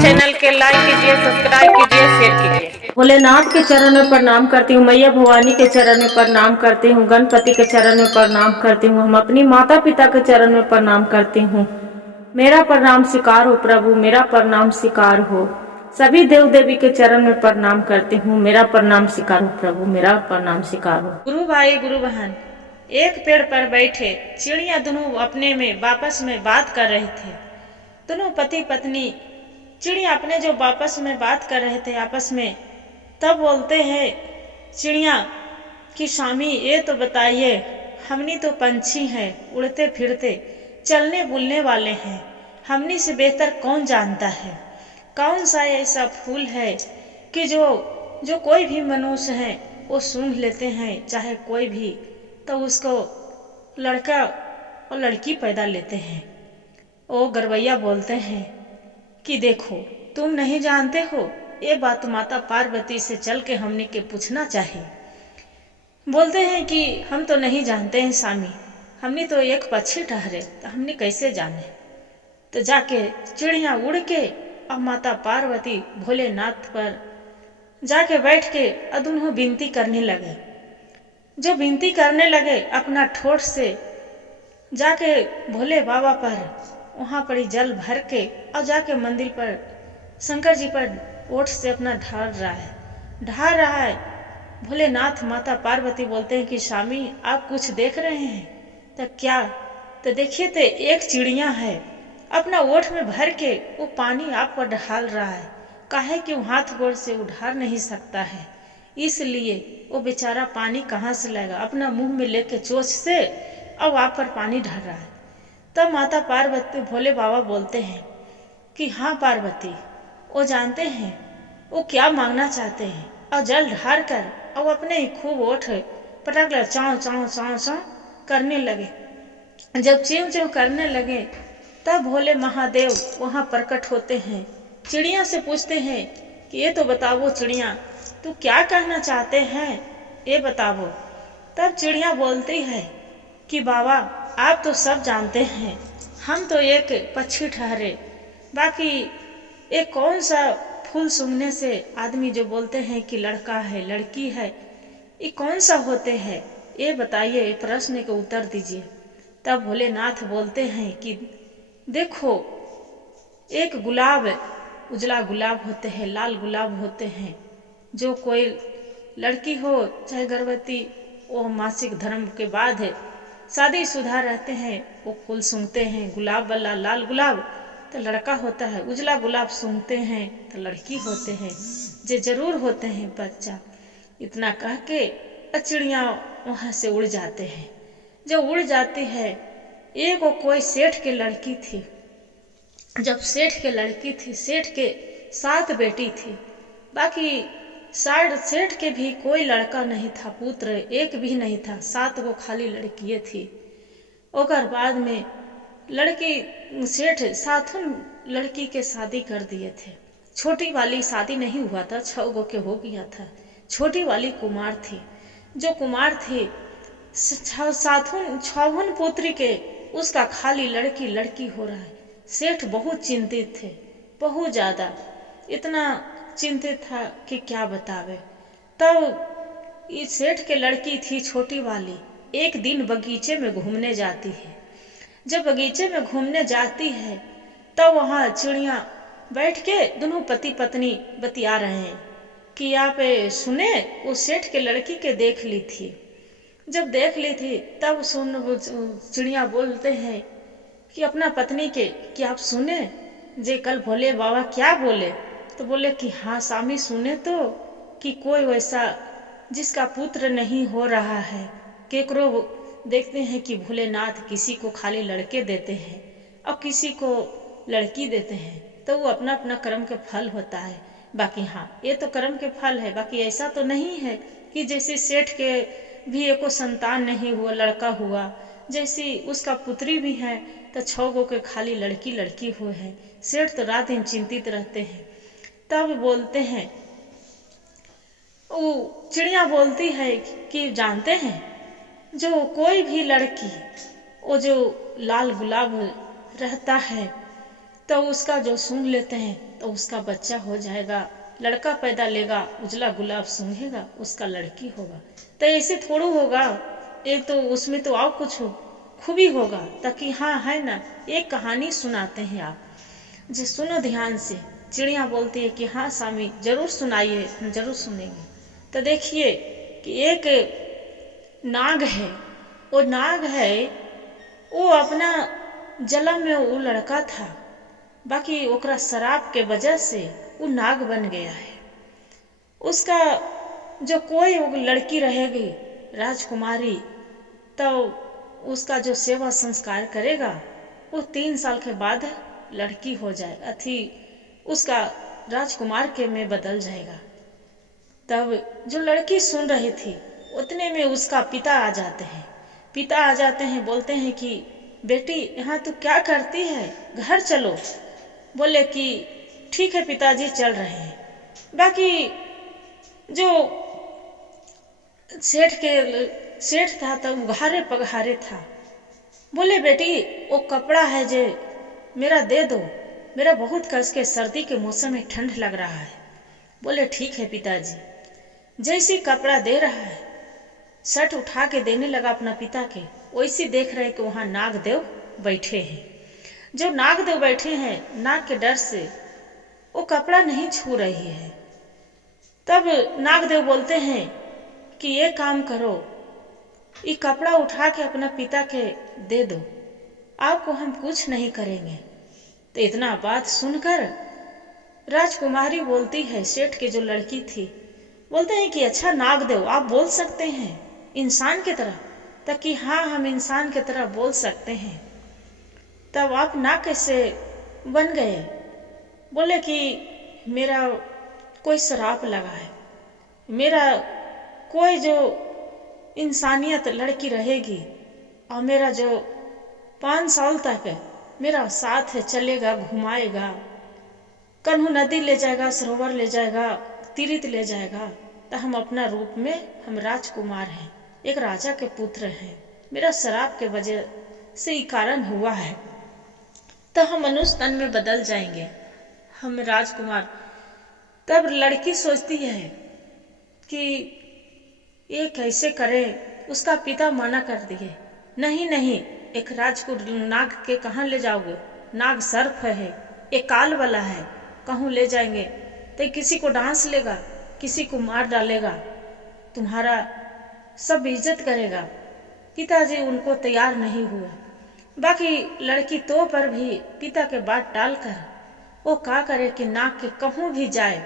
Channel के like कीजिए, subscribe कीजिए, शेयर कीजिए। भोलेनाथ के चरण में प्रणाम करती हूँ, मैया भवानी के चरण में प्रणाम करती हूँ, गणपति के चरण में प्रणाम करती हूँ, हम अपनी माता पिता के चरण में प्रणाम करती हूँ। मेरा प्रणाम स्वीकार हो प्रभु, मेरा प्रणाम स्वीकार हो। सभी देव देवी के चरण में प्रणाम करती हूँ, मेरा प्रणाम स्वीकार हो प्रभु, मेरा प्रणाम स्वीकार हो। गुरु भाई गुरु बहन, एक पेड़ पर बैठे चिड़िया दोनों अपने में आपस में बात कर रहे थे। दोनों पति पत्नी चिड़िया अपने जो आपस में बात कर रहे थे आपस में, तब बोलते हैं चिड़िया कि स्वामी ये तो बताइए, हमनी तो पंछी हैं, उड़ते फिरते चलने बुलने वाले हैं, हमनी से बेहतर कौन जानता है, कौन सा ऐसा फूल है कि जो कोई भी मनुष्य है वो सूंघ लेते हैं, चाहे कोई भी, तो उसको लड़का और लड़की पैदा लेते हैं। वो गरवैया बोलते हैं कि देखो तुम नहीं जानते हो, ये बात माता पार्वती से चल के हमने के पूछना चाहिए। बोलते हैं कि हम तो नहीं जानते हैं स्वामी, हमने तो एक पक्षी ठहरे, तो हमने कैसे जाने। तो जाके चिड़िया उड़ के अब माता पार्वती भोलेनाथ पर जाके बैठ के दोनों विनती करने लगे। जो विनती करने लगे अपना ठोठ से जाके भोले बाबा पर वहां पर जल भर के और जाके मंदिर पर शंकर जी पर ओठ से अपना ढार रहा है। भोलेनाथ माता पार्वती बोलते हैं कि स्वामी आप कुछ देख रहे हैं? तो क्या? तो देखिए, तो एक चिड़िया है अपना ओठ में भर के वो पानी आप पर ढाल रहा है, काहे कि वो हाथ गोड़ से उठार नहीं सकता है, इसलिए वो बेचारा पानी कहाँ से लाएगा, अपना मुंह में लेके चोंच से अब आप पर पानी ढाल रहा है। तब माता पार्वती भोले बाबा बोलते हैं कि हाँ पार्वती, वो जानते हैं वो क्या मांगना चाहते हैं, और जल ढार कर और अपने ही खूब ओठ पटक लगे, चाव चाव चाव चाव करने लगे। जब च्यों च्यों करने लगे तब भोले महादेव वहां प्रकट होते हैं। चिड़िया से पूछते हैं कि ये तो बताओ चिड़िया, तू क्या कहना चाहते हैं, ये बताओ। तब चिड़िया बोलती है कि बाबा आप तो सब जानते हैं, हम तो एक पक्षी ठहरे, बाकी एक कौन सा फूल सूंघने से आदमी जो बोलते हैं कि लड़का है लड़की है, ये कौन सा होते हैं, ये बताइए, प्रश्न के उत्तर दीजिए। तब भोलेनाथ बोलते हैं कि देखो, एक गुलाब, उजला गुलाब होते हैं, लाल गुलाब होते हैं, जो कोई लड़की हो चाहे गर्भवती, वो मासिक धर्म के बाद है शादीशुदा रहते हैं, वो फूल सूंघते हैं, गुलाब वाला लाल गुलाब तो लड़का होता है, उजला गुलाब सूंघते हैं तो लड़की होते हैं, जे जरूर होते हैं बच्चा। इतना कह के चिड़िया वहां से उड़ जाते हैं। जो उड़ जाती है, एक वो कोई सेठ की लड़की थी। जब सेठ की लड़की थी, सेठ के 7 बेटी थी, बाकी सेठ के भी कोई लड़का नहीं था, पुत्र एक भी नहीं था, 7 गो खाली लड़कियां थी। ओकर बाद में लड़की सेठ 7 लड़की के शादी कर दिए थे। छोटी वाली शादी नहीं हुआ था, 6 गो के हो गया था। छोटी वाली कुमार थी। जो कुमार थी 6 पुत्री के, उसका खाली लड़की लड़की हो रहा है। सेठ बहुत चिंतित थे, बहुत ज्यादा, इतना चिंतित था कि क्या बतावे। तब इस सेठ के लड़की थी छोटी वाली, एक दिन बगीचे में घूमने जाती है। जब बगीचे में घूमने जाती है तब वहां चिड़िया बैठ के दोनों पति पत्नी बतिया रहे हैं कि आप सुने, वो सेठ के लड़की के देख ली थी। जब देख ली थी तब चिड़िया बोलते हैं कि अपना पत्नी के, कि आप सुने जे कल भोले बाबा क्या बोले? तो बोले कि हाँ स्वामी सुने तो, कि कोई वैसा जिसका पुत्र नहीं हो रहा है, केकरो देखते हैं कि भोलेनाथ किसी को खाली लड़के देते हैं और किसी को लड़की देते हैं, तो वो अपना अपना कर्म के फल होता है। बाकी हाँ, ये तो कर्म के फल है, बाकी ऐसा तो नहीं है कि जैसे सेठ के भी एको संतान नहीं हुआ, लड़का हुआ, जैसी उसका पुत्री भी है तो 6 गो के खाली लड़की लड़की हुए हैं। सेठ तो रात दिन चिंतित रहते हैं। तब बोलते हैं, वो चिड़िया बोलती है कि जानते हैं, जो कोई भी लड़की, वो जो लाल गुलाब रहता है, तो उसका जो सूंघ लेते हैं तो उसका बच्चा हो जाएगा, लड़का पैदा लेगा, उजला गुलाब सूंघेगा, उसका लड़की होगा। तो ऐसे थोड़ा होगा, एक तो उसमें तो और कुछ खूबी होगा। ताकि हाँ है ना, एक कहानी सुनाते हैं आप जी, सुनो ध्यान से। चिड़िया बोलती है कि हाँ स्वामी जरूर सुनाइए, हम जरूर सुनेंगे। तो देखिए कि एक नाग है, वो नाग है, वो अपना जन्म में वो लड़का था, बाकी ओकरा शराब के वजह से वो नाग बन गया है। उसका जो कोई वो लड़की रहेगी राजकुमारी, तो उसका जो सेवा संस्कार करेगा वो 3 साल के बाद लड़की हो जाए, अथी उसका राजकुमार के में बदल जाएगा। तब जो लड़की सुन रही थी उतने में उसका पिता आ जाते हैं। पिता आ जाते हैं, बोलते हैं कि बेटी यहाँ तू क्या करती है, घर चलो। बोले कि ठीक है पिताजी चल रहे हैं। बाकी जो सेठ था तो उघारे पघारे था। बोले बेटी वो कपड़ा है जे मेरा दे दो, मेरा बहुत कस के सर्दी के मौसम में ठंड लग रहा है। बोले ठीक है पिताजी। जैसी कपड़ा दे रहा है, शर्ट उठा के देने लगा अपना पिता के, वैसे देख रहे कि वहां नागदेव बैठे हैं। जो नागदेव बैठे हैं, नाग के डर से वो कपड़ा नहीं छू रही है। तब नागदेव बोलते हैं कि ये काम करो, ये कपड़ा उठा के अपना पिता के दे दो, आपको हम कुछ नहीं करेंगे। तो इतना बात सुनकर राजकुमारी बोलती है, सेठ की जो लड़की थी, बोलते हैं कि अच्छा नागदेव आप बोल सकते हैं इंसान की तरह। ताकि हाँ हम इंसान की तरह बोल सकते हैं। तब आप नाग कैसे बन गए? बोले कि मेरा कोई श्राप लगा है, मेरा कोई जो इंसानियत लड़की रहेगी और मेरा जो 5 साल तक मेरा साथ चलेगा, घुमाएगा, कन्हू नदी ले जाएगा, सरोवर ले जाएगा, तीर्थ ले जाएगा, तो हम अपना रूप में हम राजकुमार हैं, एक राजा के पुत्र हैं, मेरा श्राप के वजह से ही कारण हुआ है, तो हम मनुष्य तन में बदल जाएंगे, हम राजकुमार। तब लड़की सोचती है कि ये कैसे करे। उसका पिता मना कर दिए, नहीं नहीं, एक राजकुमार नाग के कहाँ ले जाओगे, नाग सर्प है, एक काल वाला है, कहूँ ले जाएंगे तो किसी को डांस लेगा, किसी को मार डालेगा, तुम्हारा सब इज्जत करेगा। पिताजी उनको तैयार नहीं हुए। बाकी लड़की तो पर भी पिता के बात टालकर वो क्या करे कि नाग के कहूँ भी जाए,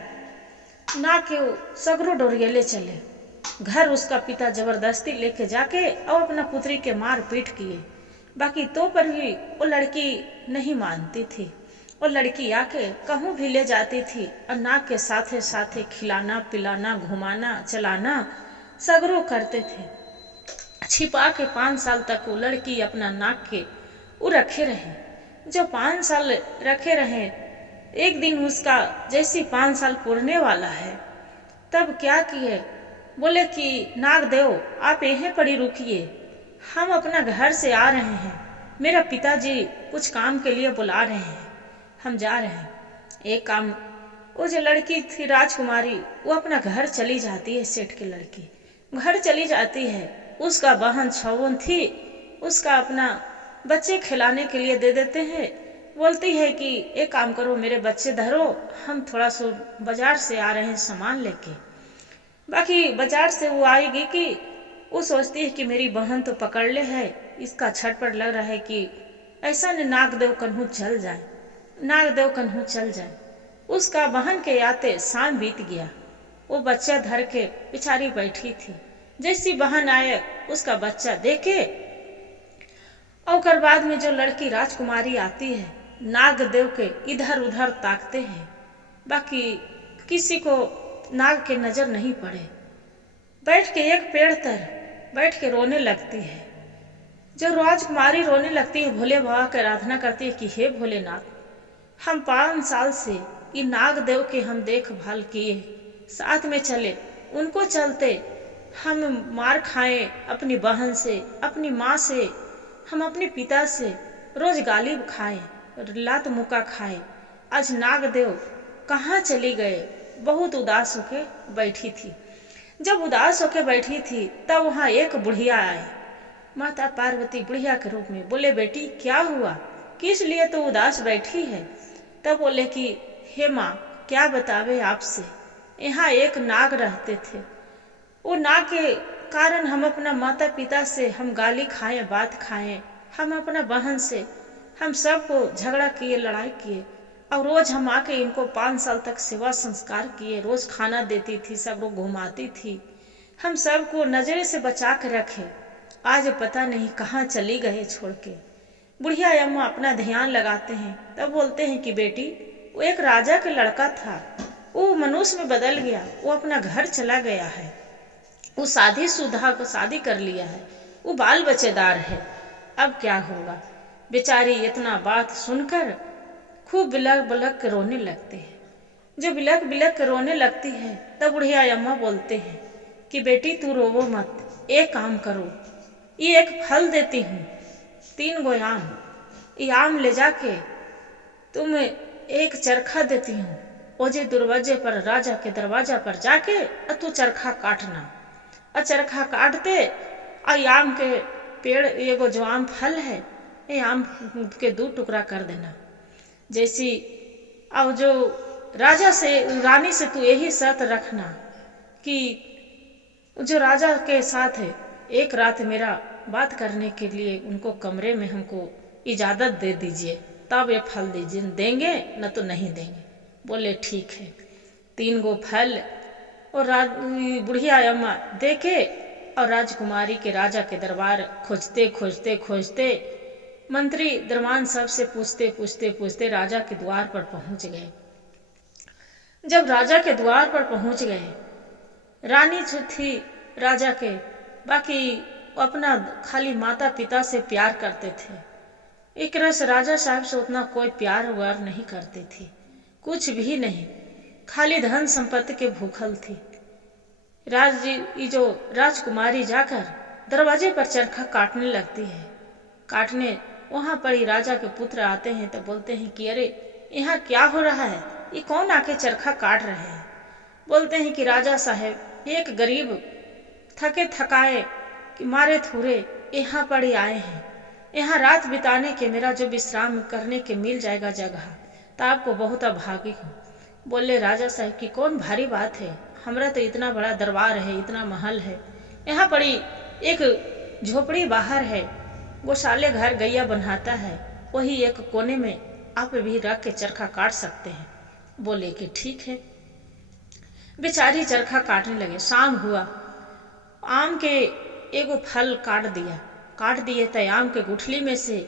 नाग के सगरो डोरियले चले। घर उसका पिता जबरदस्ती लेके जाके और अपना पुत्री के मार पीट किए। बाकी तो पर भी वो लड़की नहीं मानती थी। वो लड़की आके कहूँ भी ले जाती थी और नाग के साथे साथे खिलाना पिलाना घुमाना चलाना सगरो करते थे। छिपा के 5 साल तक वो लड़की अपना नाग के वो रखे रहे। जो 5 साल रखे रहे, एक दिन उसका जैसी 5 साल पूरने वाला है, तब क्या किए, बोले कि नागदेव आप यहीं पड़ी रुकिए, हम अपना घर से आ रहे हैं, मेरा पिताजी कुछ काम के लिए बुला रहे हैं, हम जा रहे हैं। एक काम, वो जो लड़की थी राजकुमारी, वो अपना घर चली जाती है। सेठ की लड़की घर चली जाती है। उसका बहन छवन थी, उसका अपना बच्चे खिलाने के लिए दे देते हैं। बोलती है कि एक काम करो, मेरे बच्चे धरो, हम थोड़ा सा बाजार से आ रहे हैं सामान लेके। बाकी बाजार से वो आएगी कि वो सोचती है कि मेरी बहन तो पकड़ ले है, इसका छटपट लग रहा है कि ऐसा न नागदेव कन्हू चल जाए, नागदेव कन्हू चल जाए। उसका बहन के आते शाम बीत गया। वो बच्चा धर के पिछाड़ी बैठी थी। जैसी बहन आए उसका बच्चा देखे और बाद में जो लड़की राजकुमारी आती है, नागदेव के इधर उधर ताकते हैं। बाकी किसी को नाग के नजर नहीं पड़े। बैठ के एक पेड़ तर बैठ के रोने लगती है। जो राजकुमारी रोने लगती है, भोले बाबा की आराधना करती है कि हे भोलेनाथ, हम 5 साल से ये नागदेव के हम देखभाल किए, साथ में चले, उनको चलते हम मार खाए अपनी बहन से, अपनी माँ से, हम अपने पिता से रोज गाली खाए, लात मुका खाए। आज नागदेव कहाँ चली गए। बहुत उदास होके बैठी थी। जब उदास होके बैठी थी तब वहाँ एक बुढ़िया आए। माता पार्वती बुढ़िया के रूप में बोले, बेटी क्या हुआ, किस लिए तो उदास बैठी है। तब बोले कि हे माँ, क्या बतावे आपसे, यहाँ एक नाग रहते थे। वो नाग के कारण हम अपना माता पिता से हम गाली खाए, बात खाए, हम अपना बहन से हम सबको झगड़ा किए, लड़ाई किए, और रोज हम आके इनको 5 साल तक सेवा संस्कार किए, रोज खाना देती थी, सब लोग घुमाती थी, हम सबको नजरे से बचा के रखे। आज पता नहीं कहाँ चली गए छोड़ के। बुढ़िया अम्मा अपना ध्यान लगाते हैं। तब बोलते हैं कि बेटी, वो एक राजा के लड़का था, वो मनुष्य में बदल गया, वो अपना घर चला गया है, वो शादीशुदा को शादी कर लिया है, वो बाल बच्चेदार है, अब क्या होगा। बेचारी इतना बात सुनकर खूब बिलक बिलक के रोने लगते हैं। जो बिलक बिलक के रोने लगती है तब बुढ़िया अम्मा बोलते हैं कि बेटी तू रोवो मत, एक काम करो, ये एक फल देती हूँ, 3 गो आम, ये आम ले जाके तुम एक चरखा देती हूँ, ओजे दरवाजे पर, राजा के दरवाजा पर जाके तू चरखा काटना, और चरखा काटते और आम के पेड़, एगो जो आम फल है, ये आम के 2 टुकड़ा कर देना। जैसी अब जो राजा से, रानी से तू यही शर्त रखना कि जो राजा के साथ है एक रात मेरा बात करने के लिए उनको कमरे में हमको इजाजत दे दीजिए, तब ये फल दीजिए, देंगे न तो नहीं देंगे। बोले ठीक है। 3 गो फल और बुढ़िया अम्मा देके और राजकुमारी के राजा के दरबार खोजते खोजते खोजते, मंत्री दरबान सबसे पूछते पूछते पूछते राजा के द्वार पर पहुंच गए। जब राजा के द्वार पर पहुंच गए, रानी जो थी राजा के, बाकी अपना खाली माता पिता से प्यार करते थे, एक रस राजा साहब से उतना कोई प्यार व्यार नहीं करती थी, कुछ भी नहीं, खाली धन संपत्ति के भूखल थी। जो राजकुमारी जाकर दरवाजे पर चरखा काटने लगती है, काटने वहां पर ही राजा के पुत्र आते हैं तो बोलते हैं कि अरे यहाँ क्या हो रहा है, ये कौन आके चरखा काट रहे हैं। बोलते हैं कि राजा साहब, एक गरीब थके थकाए कि मारे थूरे यहाँ पर ही आए हैं, यहाँ रात बिताने के, मेरा जो विश्राम करने के मिल जाएगा जगह, तो आपको बहुत अभागी हूँ। बोले राजा साहब की कौन भारी बात है, हमारा तो इतना बड़ा दरबार है, इतना महल है, यहाँ पड़ी एक झोपड़ी बाहर है, गौशाले घर गैया बनाता है, वही एक कोने में आप भी रख के चरखा काट सकते हैं। बोले कि ठीक है। बेचारी चरखा काटने लगे। शाम हुआ, आम के एगो फल काट दिए तो आम के गुठली में से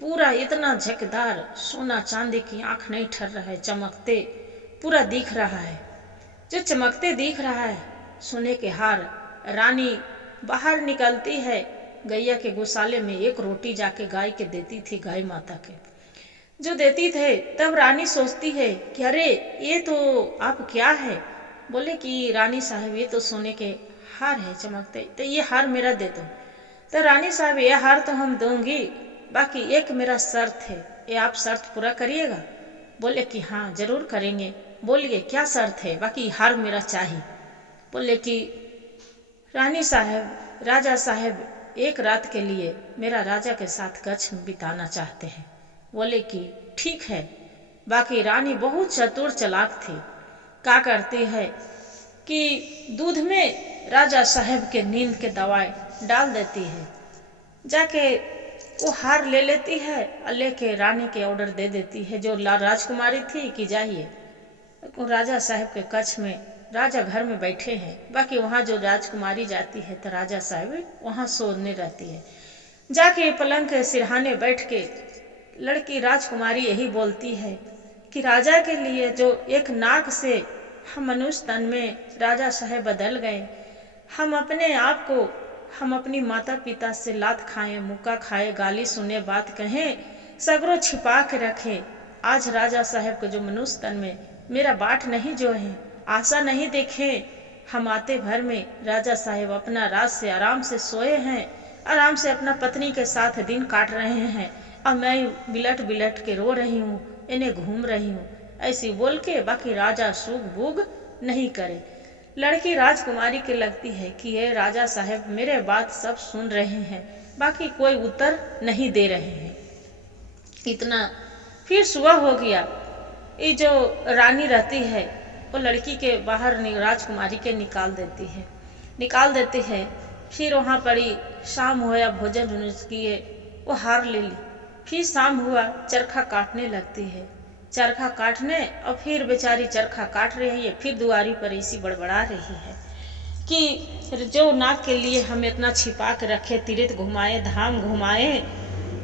पूरा इतना झकदार सोना चांदी की आंख नहीं ठर रहा है, चमकते पूरा दिख रहा है। जो चमकते दिख रहा है सोने के हार, रानी बाहर निकलती है, गैया के गौशाले में एक रोटी जाके गाय के देती थी, गाय माता के जो देती थे। तब रानी सोचती है कि अरे ये तो आप क्या है। बोले कि रानी साहब ये तो सोने के हार है चमकते, तो ये हार मेरा दे दो। तो रानी साहब ये हार तो हम दूंगी, बाकी एक मेरा शर्त है, ये आप शर्त पूरा करिएगा। बोले कि हाँ जरूर करेंगे। बोलिए क्या शर्त है, बाकी हार मेरा चाहिए। बोले कि रानी साहब, राजा साहब एक रात के लिए मेरा राजा के साथ कच्छ बिताना चाहते हैं। बोले कि ठीक है। बाकी रानी बहुत चतुर चालाक थी, क्या करती है कि दूध में राजा साहब के नींद के दवाई डाल देती है, जाके वो हार ले लेती है और लेके रानी के ऑर्डर दे देती है जो राजकुमारी थी कि जाइए। राजा साहब के कच्छ में राजा घर में बैठे हैं, बाकी वहाँ जो राजकुमारी जाती है तो राजा साहब वहाँ सोने रहती है। जाके पलंग के सिरहाने बैठ के लड़की राजकुमारी यही बोलती है कि राजा के लिए जो एक नाक से हम मनुष्य तन में राजा साहब बदल गए, हम अपने आप को, हम अपनी माता पिता से लात खाए, मुक्का खाए, गाली सुने, बात कहें, सगरों छिपा के रखे। आज राजा साहब को जो मनुष्य तन में मेरा बाट नहीं जो है, आशा नहीं देखे, हम आते भर में राजा साहब अपना रात से आराम से सोए हैं, आराम से अपना पत्नी के साथ दिन काट रहे हैं, अब मैं बिलट बिलट के रो रही हूँ, इन्हें घूम रही हूँ, ऐसी बोल के बाकी राजा सूग बूग नहीं करे। लड़की राजकुमारी के लगती है कि ये राजा साहब मेरे बात सब सुन रहे हैं, बाकी कोई उत्तर नहीं दे रहे हैं। इतना फिर सुबह हो गया। ये जो रानी रहती है वो लड़की के बाहर राजकुमारी के निकाल देती है। फिर वहाँ पड़ी शाम हुआ, भोजन किए, वो हार ले ली। फिर शाम हुआ, चरखा काटने लगती है, चरखा काटने, और फिर बेचारी चरखा काट रही है। फिर दुआरी पर ऐसी बड़बड़ा रही है कि जो नाग के लिए हम इतना छिपा के रखे, तीर्थ घुमाए, धाम घुमाए,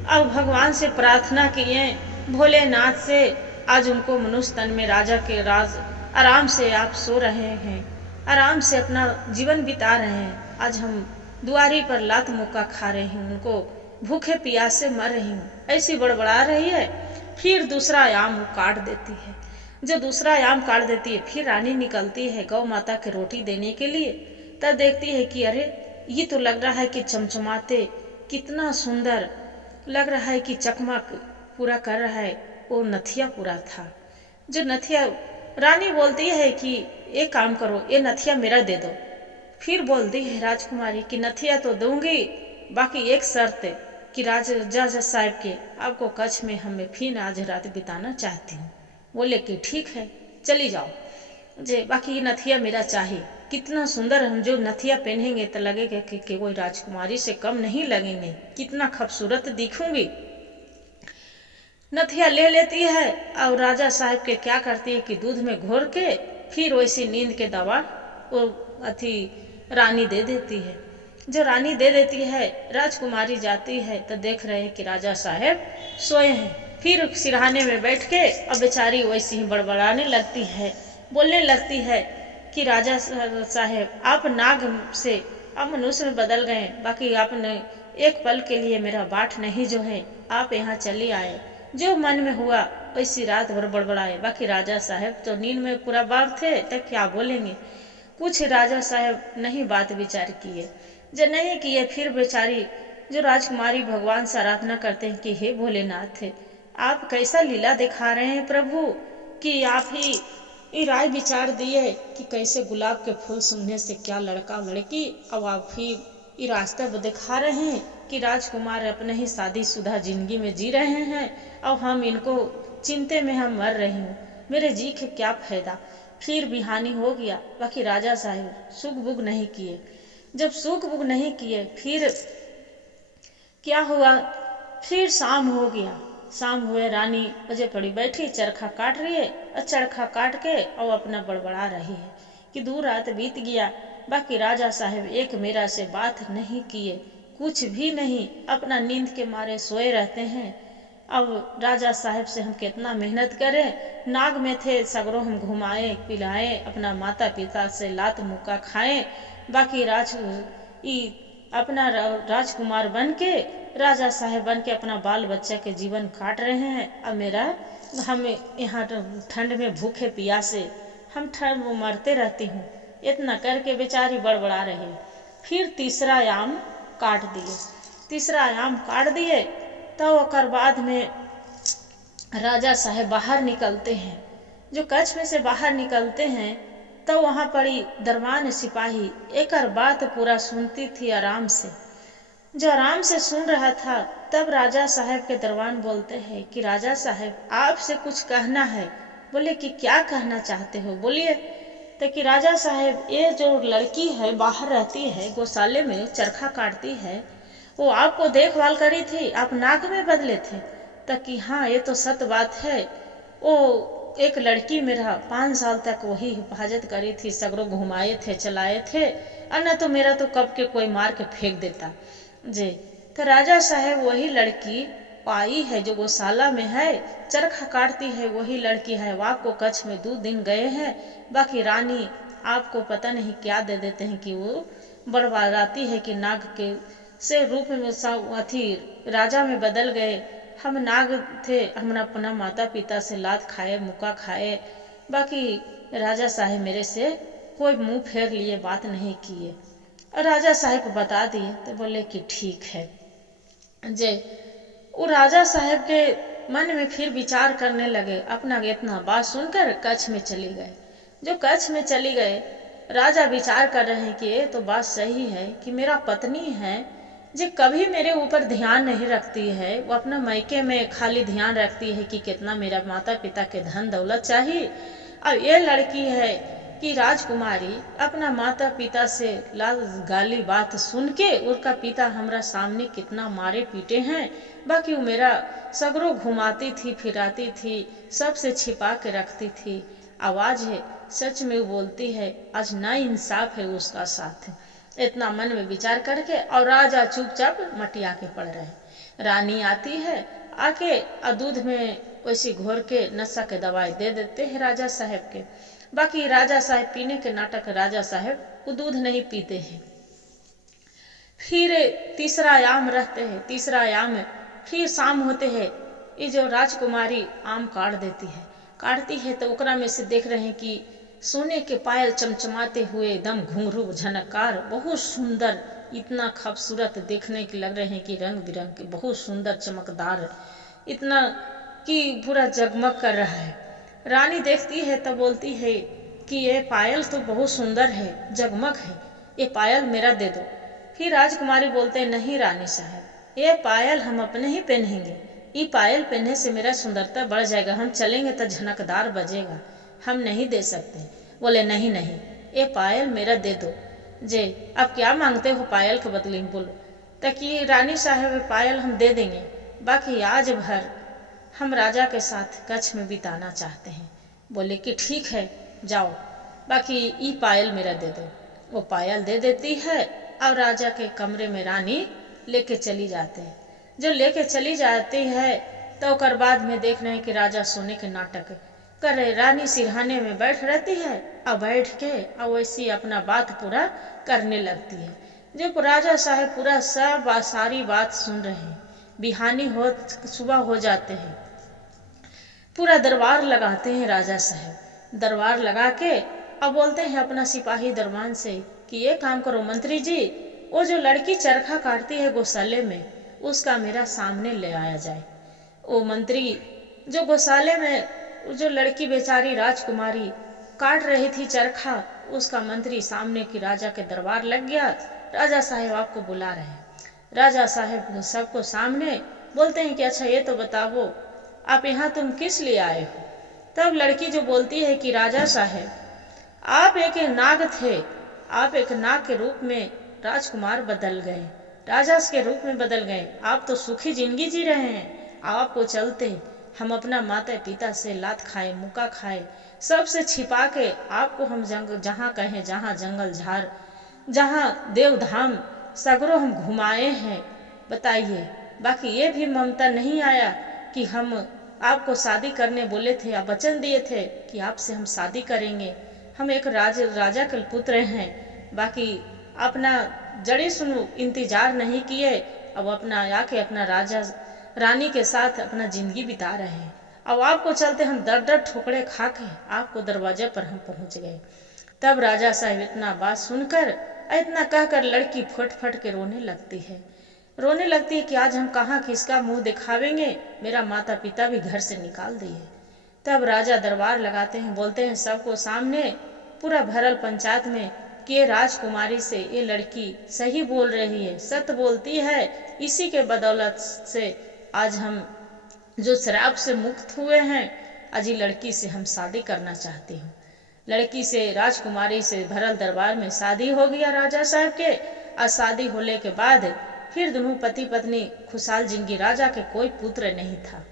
अब भगवान से प्रार्थना किए, भोलेनाथ से, आज उनको मनुष्य तन में राजा के राज आराम से आप सो रहे हैं, आराम से अपना जीवन बिता रहे हैं, आज हम दुआरी पर लात मुक्का खा रही हूँ, उनको भूखे प्यास से मर रही हूँ, ऐसी बड़बड़ा रही है। फिर दूसरा आम काट देती है। जो दूसरा आम काट देती है, फिर रानी निकलती है गौ माता के रोटी देने के लिए। तब देखती है कि अरे ये तो लग रहा है कि चमचमाते, कितना सुंदर लग रहा है कि चकमक पूरा कर रहा है, वो नथिया पूरा था। जो नथिया, रानी बोलती है कि एक काम करो, ये नथिया मेरा दे दो। फिर बोलती है राजकुमारी कि नथिया तो दूंगी, बाकी एक शर्त है कि राजा साहब के आपको कच्छ में हमें फिर आज रात बिताना चाहती हूँ। बोले कि ठीक है, चली जाओ, जे बाकी ये नथिया मेरा चाहिए। कितना सुंदर, हम जो नथिया पहनेंगे तो लगेगा कि कोई राजकुमारी से कम नहीं लगेंगे, कितना खूबसूरत दिखूंगी। नथिया ले लेती है और राजा साहब के क्या करती है कि दूध में घोर के फिर वैसी नींद के दवा वो रानी दे देती है। जो रानी दे देती है, राजकुमारी जाती है तो देख रहे हैं कि राजा साहब सोए हैं। फिर सिरहाने में बैठ के अब बेचारी वैसी ही बड़बड़ाने लगती है, बोलने लगती है कि राजा साहब आप नाग से अब मनुष्य में बदल गए, बाकी आपने एक पल के लिए मेरा बाट नहीं जो है, आप यहाँ चले आए, जो मन में हुआ वैसी रात भर बड़बड़ाए। बाकी राजा साहब तो नींद में पूरा बार थे, तो क्या बोलेंगे, कुछ राजा साहब नहीं बात विचार किए। जो नहीं किए, फिर बेचारी जो राजकुमारी भगवान से आराधना करते हैं कि हे भोलेनाथ, आप कैसा लीला दिखा रहे हैं प्रभु, कि आप ही राय विचार दिए कि कैसे गुलाब के फूल सूंघने से क्या लड़का लड़की, अब आप ही रास्ता दिखा रहे हैं कि राजकुमार अपने ही शादीशुदा जिंदगी में जी रहे हैं और हम इनको चिंते में हम मर रही हूँ, मेरे जी के क्या फायदा। फिर बिहानी हो गया, बाकी राजा साहब सुख बुग नहीं किए। जब सुख बुग नहीं किए, फिर क्या हुआ, फिर शाम हो गया। शाम हुए, रानी वजह पड़ी बैठी, चरखा काट रही है, और चरखा काट के और अपना बड़बड़ा रही है कि दूर रात बीत गया, बाकी राजा साहब एक मेरा से बात नहीं किए, कुछ भी नहीं, अपना नींद के मारे सोए रहते हैं। अब राजा साहब से हम कितना मेहनत करें, नाग में थे सगरों हम घुमाए पिलाए, अपना माता पिता से लात मुक्का खाएं, बाकी अपना राजकुमार बन के, राजा साहब बन के अपना बाल बच्चा के जीवन काट रहे हैं। अब हम यहाँ ठंड में भूखे प्यासे हम ठंड में मरते रहती हूँ, इतना करके बेचारी बड़बड़ा रही। फिर तीसरा आम काट दिए, तो ओकर बाद में राजा साहब बाहर निकलते हैं। जो कच्छ में से बाहर निकलते हैं तो वहाँ पड़ी दरबान सिपाही एक बात पूरा सुनती थी आराम से। जो आराम से सुन रहा था, तब राजा साहब के दरबान बोलते हैं कि राजा साहब आपसे कुछ कहना है। बोले कि क्या कहना चाहते हो, बोलिए। तो कि राजा साहब, ये जो लड़की है बाहर रहती है, गौशाले में चरखा काटती है, वो आपको देखभाल करी थी, आप नाग में बदले थे। तो कि हाँ, ये तो सत्य बात है, वो एक लड़की मेरा 5 साल तक वही हिफाजत करी थी, सगरों घुमाए थे चलाए थे, और न तो मेरा तो कब के कोई मार के फेंक देता जी। तो राजा साहब वही लड़की पाई है जो गौशाला में है, चरखा काटती है, वही लड़की है। वो आपको कच्छ में 2 दिन गए हैं, बाकी रानी आपको पता नहीं क्या दे देते हैं कि वो बड़बड़ाती है कि नाग के से रूप में राजा में बदल गए, हम नाग थे, हम अपना माता पिता से लात खाए मुक्का खाए, बाकी राजा साहब मेरे से कोई मुंह फेर लिए बात नहीं किए। और राजा साहब को बता दिए तो बोले कि ठीक है जे। वो राजा साहब के मन में फिर विचार करने लगे। अपना इतना बात सुनकर कच्छ में चली गए। जो कच्छ में चली गए, राजा विचार कर रहे हैं कि ये तो बात सही है कि मेरा पत्नी है जो कभी मेरे ऊपर ध्यान नहीं रखती है, वो अपना मायके में खाली ध्यान रखती है कि कितना मेरा माता पिता के धन दौलत चाहिए। और ये लड़की है कि राजकुमारी अपना माता पिता से लाल गाली बात सुन के उनका पिता हमारा सामने कितना मारे पीटे हैं, बाकी वो मेरा सगरों घुमाती थी, फिराती थी, सबसे छिपा के रखती थी। आवाज है सच में वो बोलती है, आज ना इंसाफ है उसका साथ। इतना मन में विचार करके और राजा चुपचाप मटिया के पड़ रहे। रानी आती है, आके दूध में वैसी घोर के नशा के दवाई दे देते हैं राजा साहब के। बाकी राजा साहब पीने के नाटक, राजा साहब वो दूध नहीं पीते हैं। फिर तीसरा आयाम रहते हैं। तीसरा आयाम में फिर शाम होते हैं। ये जो राजकुमारी आम काट देती है, काटती है तो ओकरा में से देख रहे हैं कि सोने के पायल चमचमाते हुए एकदम घुंघरू झनकार, बहुत सुंदर, इतना खूबसूरत देखने के लग रहे हैं कि रंग बिरंग के, बहुत सुंदर चमकदार, इतना कि पूरा जगमग कर रहा है। रानी देखती है तो बोलती है कि ये पायल तो बहुत सुंदर है, जगमग है, ये पायल मेरा दे दो। फिर राजकुमारी बोलते हैं, नहीं रानी साहब, ये पायल हम अपने ही पहनेंगे, ये पायल पहनने से मेरा सुंदरता बढ़ जाएगा, हम चलेंगे तो झनकदार बजेगा, हम नहीं दे सकते। बोले नहीं नहीं, ये पायल मेरा दे दो। जे अब क्या मांगते हो पायल के बदले में, बोलो। ताकि रानी साहब पायल हम दे देंगे, बाकी आज भर हम राजा के साथ कच्छ में बिताना चाहते हैं। बोले कि ठीक है जाओ, बाकी ये पायल मेरा दे दो। वो पायल दे देती है और राजा के कमरे में रानी लेके चली जाते हैं। जो लेके चली जाती है तो कर बाद में देख रहे हैं कि राजा सोने के नाटक कर रहे। रानी सिरहाने में बैठ रहती है और बैठ के और वैसी अपना बात पूरा करने लगती है। जब राजा साहब पूरा सब सारी बात सुन रहे हैं, बिहानी हो सुबह हो जाते हैं, पूरा दरबार लगाते हैं राजा साहब। दरबार लगा के अब बोलते हैं अपना सिपाही दरबान से कि ये काम करो मंत्री जी, वो जो लड़की चरखा काटती है गौशाले में, उसका मेरा सामने ले आया जाए। वो मंत्री जो गौशाले में जो लड़की बेचारी राजकुमारी काट रही थी चरखा, उसका मंत्री सामने की राजा के दरबार लग गया। राजा साहब आपको बुला रहे हैं। राजा साहब सबको सामने बोलते हैं कि अच्छा ये तो बताओ आप यहाँ तुम किस लिए आए हो। तब लड़की जो बोलती है कि राजा साहब आप एक नाग थे, आप एक नाग के रूप में राजकुमार बदल गए, राजा के रूप में बदल गए, आप तो सुखी जिंदगी जी रहे हैं, आपको चलते हम अपना माता पिता से लात खाए, मुक्का खाए, सबसे छिपा के आपको हम जहाँ कहें, जहाँ जंगल झाड़, जहाँ देवधाम सगरों हम घुमाए हैं। बताइए, बाकी ये भी ममता नहीं आया कि हम आपको शादी करने बोले थे, आप वचन दिए थे कि आपसे हम शादी करेंगे, हम एक राजा के पुत्र हैं, बाकी अपना जड़ी सुनो इंतजार नहीं किए, अब अपना आके अपना राजा रानी के साथ अपना जिंदगी बिता रहे हैं। अब आपको चलते हम दर दर ठोकरे खा के आपको दरवाजे पर हम पहुंच गए। तब राजा साहब इतना बात सुनकर, इतना कहकर लड़की फट फट के रोने लगती है। रोने लगती है कि आज हम कहाँ किसका मुंह दिखावेंगे, मेरा माता पिता भी घर से निकाल दिए। तब राजा दरबार लगाते हैं, बोलते हैं सबको सामने पूरा भरल पंचायत में कि ये राजकुमारी से ये लड़की सही बोल रही है, सत्य बोलती है, इसी के बदौलत से आज हम जो शराब से मुक्त हुए हैं, आज ये लड़की से हम शादी करना चाहती हूँ। लड़की से, राजकुमारी से भरल दरबार में शादी हो गया राजा साहब के। और शादी होने के बाद फिर दोनों पति पत्नी खुशहाल जिंदगी। राजा के कोई पुत्र नहीं था,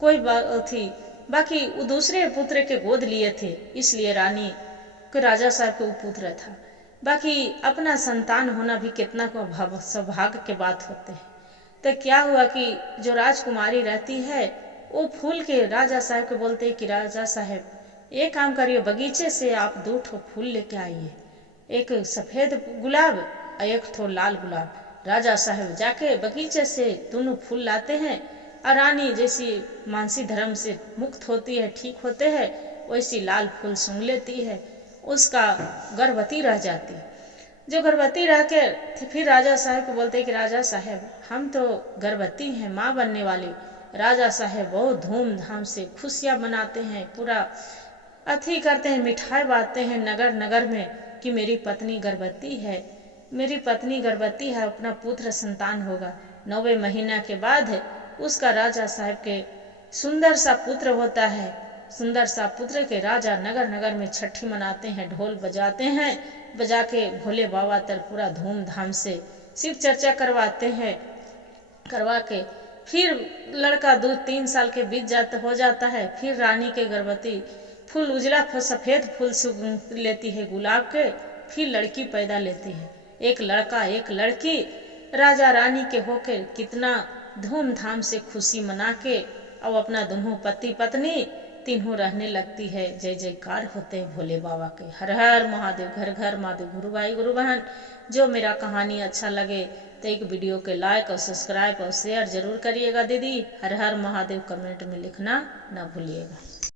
कोई थी, बाकी वो दूसरे पुत्र के गोद लिए थे, इसलिए रानी के राजा साहब के वो पुत्र था। बाकी अपना संतान होना भी कितना सौभाग्य के बात होते हैं। तो क्या हुआ कि जो राजकुमारी रहती है वो फूल के राजा साहब को बोलते हैं कि राजा साहब ये काम करिए, बगीचे से आप 2 ठो फूल लेके आइए, एक सफेद गुलाब और एक ठो लाल गुलाब। राजा साहब जाके बगीचे से दोनों फूल लाते हैं और रानी जैसी मानसी धर्म से मुक्त होती है, ठीक होते हैं, वैसी लाल फूल सूंघ लेती है, उसका गर्भवती रह जाती। जो गर्भवती रह के फिर राजा साहब को बोलते कि राजा साहब हम तो गर्भवती हैं, माँ बनने वाली। राजा साहब बहुत धूमधाम से खुशियाँ मनाते हैं, पूरा अथी करते हैं, मिठाई बांटते हैं नगर नगर में कि मेरी पत्नी गर्भवती है, मेरी पत्नी गर्भवती है, अपना पुत्र संतान होगा। 9वें महीना के बाद उसका राजा साहब के सुंदर सा पुत्र होता है। सुंदर सा पुत्र के राजा नगर नगर में छठी मनाते हैं, ढोल बजाते हैं, बजा के भोले बाबा तर पूरा धूमधाम से शिव चर्चा करवाते हैं। करवा के फिर लड़का 2-3 साल के बीत हो जाता है। फिर रानी के गर्भवती फूल उजला सफेद फूल लेती है गुलाब के, फिर लड़की पैदा लेती है। एक लड़का एक लड़की राजा रानी के होकर कितना धूमधाम से खुशी मना के अब अपना दोनों पति पत्नी तीनों रहने लगती है। जय जयकार होते हैं भोले बाबा के। हर हर महादेव, घर घर महादेव। गुरु भाई गुरु बहन, जो मेरा कहानी अच्छा लगे तो एक वीडियो के लाइक और सब्सक्राइब और शेयर जरूर करिएगा दीदी। हर हर महादेव कमेंट में लिखना ना भूलिएगा।